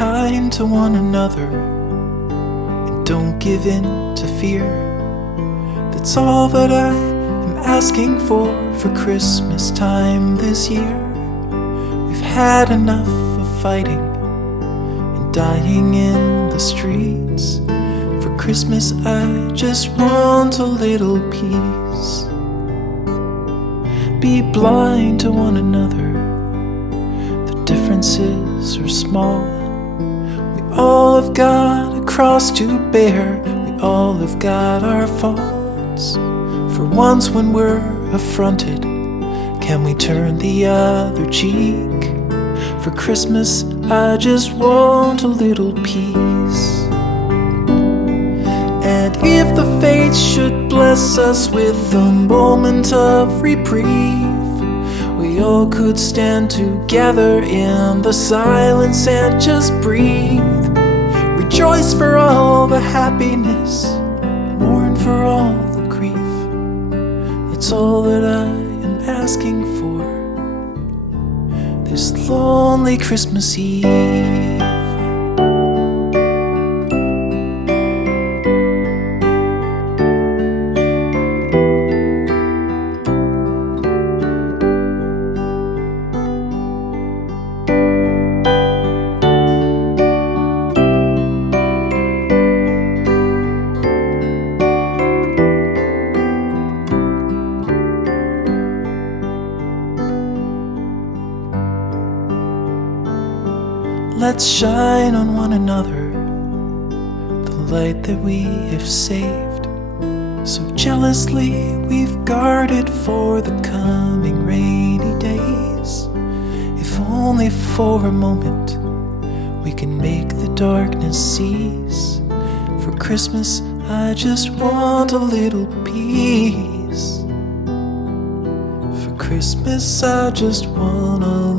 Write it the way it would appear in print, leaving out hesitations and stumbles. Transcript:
kind to one another and don't give in to fear. That's all that I am asking for Christmas time this year. We've had enough of fighting and dying in the streets. For Christmas I just want a little peace. Be blind to one another, the differences are small. We all have got a cross to bear, we all have got our faults. For once when we're affronted, can we turn the other cheek? For Christmas I just want a little peace. And if the fates should bless us with a moment of reprieve, we all could stand together in the silence and just breathe. Rejoice for all the happiness, mourn for all the grief. That's all that I am asking for this lonely Christmas Eve. Let's shine on one another the light that we have saved, so jealously we've guarded for the coming rainy days. If only for a moment we can make the darkness cease. For Christmas I just want a little peace. For Christmas I just want a